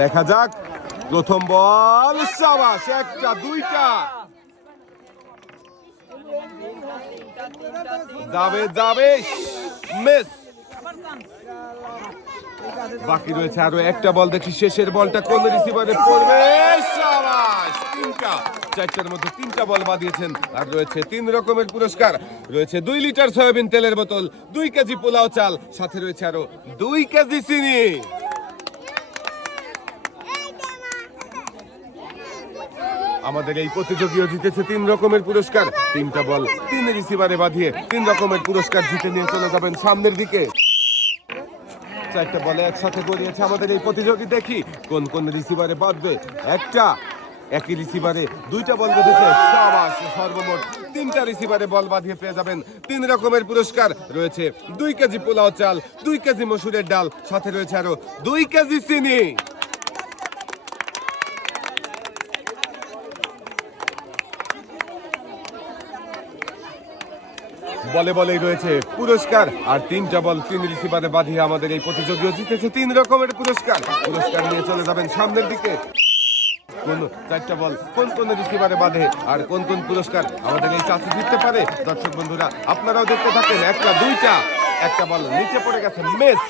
দেখা যাক, প্রথম বল, সাবাস, একটা, দুইটা। যাবে যাবে, মিস। বাকি রয়েছে আরও একটা বল, দেখি শেষের বলটা কোন রিসিভারে পড়বে। সাবাস, তিনটা। চারটার মধ্যে তিনটা বল বাদিয়েছেন আর রয়েছে তিন রকমের পুরস্কার। রয়েছে দুই লিটার সয়াবিন তেলের বোতল, দুই কেজি পোলাও চাল, সাথে রয়েছে আরও দুই কেজি চিনি। আমাদের এই প্রতিযোগীও জিতেছে তিন রকমের পুরস্কার। তিনটা বল তিন রিসিভারে বাঁধিয়ে তিন রকমের পুরস্কার জিতে নিয়ে চলে যাবেন সামনের দিকে। চারটা বলে একসাথে গড়িয়েছে আমাদের এই প্রতিযোগী। দেখি কোন কোন রিসিভারে বাঁধবে। একটা, একই রিসিভারে দুইটা বল বেঁধেছে। সাবাস, সর্বমোট তিনটা রিসিভারে বল বাঁধিয়ে পেয়ে যাবেন। তিন রকমের পুরস্কার রয়েছে। দুই কেজি পোলাও চাল, দুই কেজি মসুরের ডাল, সাথে রয়েছে আরও দুই কেজি চিনি। বলে বলেই রয়েছে পুরস্কার। আর তিনটা বল তিন রিসিভারে বাঁধিয়ে আমাদের এই প্রতিযোগীও জিতেছে তিন রকমের পুরস্কার। পুরস্কার নিয়ে চলে যাবেন সামনের দিকে। কোন চারটা বল কোন কোন রিসিভারে বাঁধে আর কোন কোন পুরস্কার আমাদের এই চাষি জিততে পারে? দর্শক বন্ধুরা, আপনারাও দেখতে থাকেন, একটা, দুইটা। একটা বল নিচে পড়ে গেছে, মেস।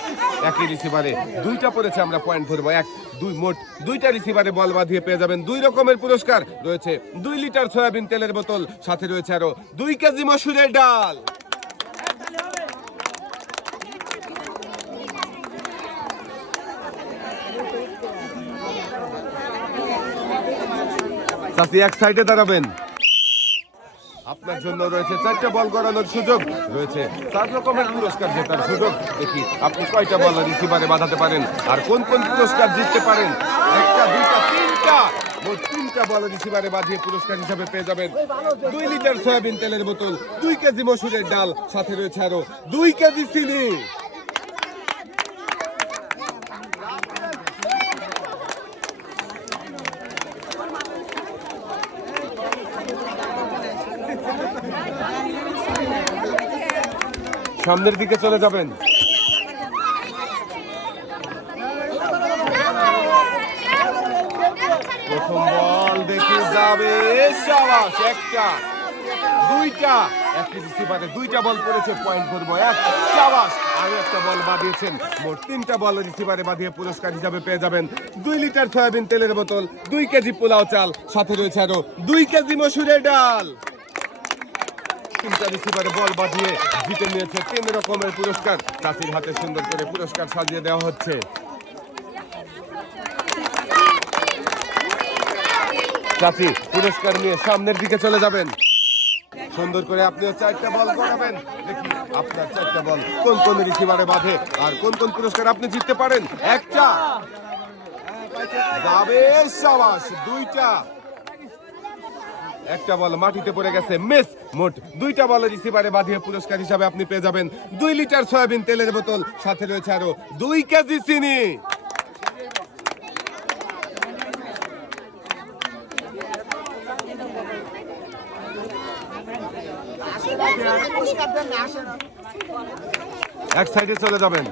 একই রিসিভারে দুইটা পড়েছে আমরা পয়েন্ট ধরবো। এক, দুই, মোট দুইটা রিসিভারে বল বাঁধিয়ে পেয়ে যাবেন দুই রকমের পুরস্কার। রয়েছে দুই লিটার সয়াবিন তেলের বোতল, সাথে রয়েছে আরও দুই কেজি মসুরের ডাল। চাষি এক সাইডে দাঁড়াবেন। আপনার জন্য রয়েছে চারটা বল করানোর সুযোগ। রয়েছে চার রকমের পুরস্কার জেতার সুযোগ। দেখি, আপনি কয়টা বল রিসিভারে বাঁধাতে পারেন? আর কোন কোন পুরস্কার জিততে পারেন? একটা, দুইটা, তিনটা। তিনটা বল রিসিভারে বাঁধিয়ে পুরস্কার হিসাবে পেয়ে যাবেন। দুই লিটার সয়াবিন তেলের বোতল, দুই কেজি মসুরের ডাল, সাথে রয়েছে আরও দুই কেজি চিনি। সামনের দিকে চলে যাবেন। প্রথম বল দেখে যাবে সাবাস, একটা, দুইটা। একটি রিসিভারে দুইটা বল পড়েছে পয়েন্ট করব এক, সাবাস, আরও একটা বল বাঁধিয়েছেন। মোট তিনটা বল রিসিভারে বাঁধিয়ে পুরস্কার হিসাবে পেয়ে যাবেন। দুই লিটার সয়াবিন তেলের বোতল, দুই কেজি পোলাও চাল, সাথে রয়েছে আরও দুই কেজি মসুরের ডাল। তিনটা রিসিভারে বল বাঁধিয়ে জিতে নিয়েছে তিন রকমের পুরস্কার। চাষির হাতে সুন্দর করে পুরস্কার সাজিয়ে দেওয়া হচ্ছে। চাচি, পুরস্কার নিয়ে সামনের দিকে চলে যাবেন। সুন্দর করে আপনিও চারটা বল করাবেন। দেখি আপনার চারটা বল কোন কোন রিসিভারে বাঁধে আর কোন কোন পুরস্কার আপনি জিততে পারেন। একটা। যাবে সাবাস, দুইটা। একটা বল মাটিতে পড়ে গেছে, মিস। মোট দুইটা বল রিসিভারে বাঁধিয়ে পুরস্কার হিসাবে আপনি পেয়ে যাবেন দুই লিটার সয়াবিন তেলের বোতল। সাথে রয়েছে আরও দুই কেজি চিনি। এক সাইডে চলে যাবেন।